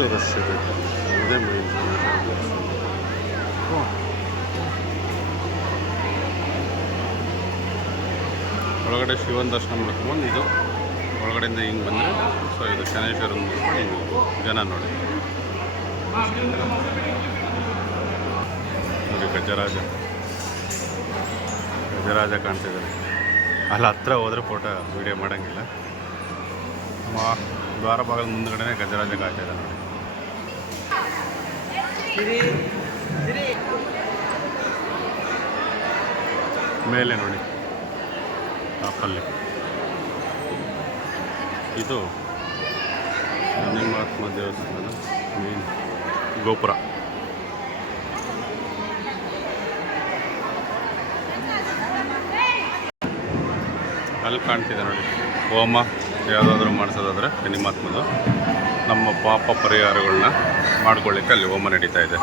ಇವತ್ತು ರಶ್ ಇದೆ, ಅದೇ ಮೈನ್. ಒಳಗಡೆ ಶಿವನ ದರ್ಶನ ಮಾಡ್ಕೊಂಡು ಇದು ಒಳಗಡೆಯಿಂದ ಹಿಂಗೆ ಬಂದರೆ ಸೊ ಇದು ಶನೇಶ್ವರ ಜನ ನೋಡಿ. ನೋಡಿ ಗಜರಾಜ ಕಾಣ್ತಿದ್ದಾರೆ. ಅಲ್ಲಿ ಹತ್ರ ಹೋದರೆ ಫೋಟೋ ವೀಡಿಯೋ ಮಾಡೋಂಗಿಲ್ಲ. ದ್ವಾರ ಭಾಗದ ಮುಂದ್ಗಡೆ ಗಜರಾಜ ಕಾಯ್ತಾ ಇದೆ ನೋಡಿ. ಮೇಲೆ ನೋಡಿ ಟಾಪಲ್ಲಿ ಇದು ಶನಿಮಹಾತ್ಮ ದೇವಸ್ಥಾನ ಮೇನ್ ಗೋಪುರ. ಅಲ್ಲಿ ಕಾಣ್ತಿದೆ ನೋಡಿ ಹೋಮ ಯಾವುದಾದ್ರೂ ಮಾಡಿಸೋದಾದ್ರೆ ಶನಿಮಹಾತ್ಮದು ನಮ್ಮ ಪಾಪ ಪರಿಹಾರಗಳನ್ನ ಮಾಡ್ಕೊಳ್ಳಿಕ್ಕೆ ಅಲ್ಲಿ ಹೋಮ ನಡೀತಾ ಇದೆ.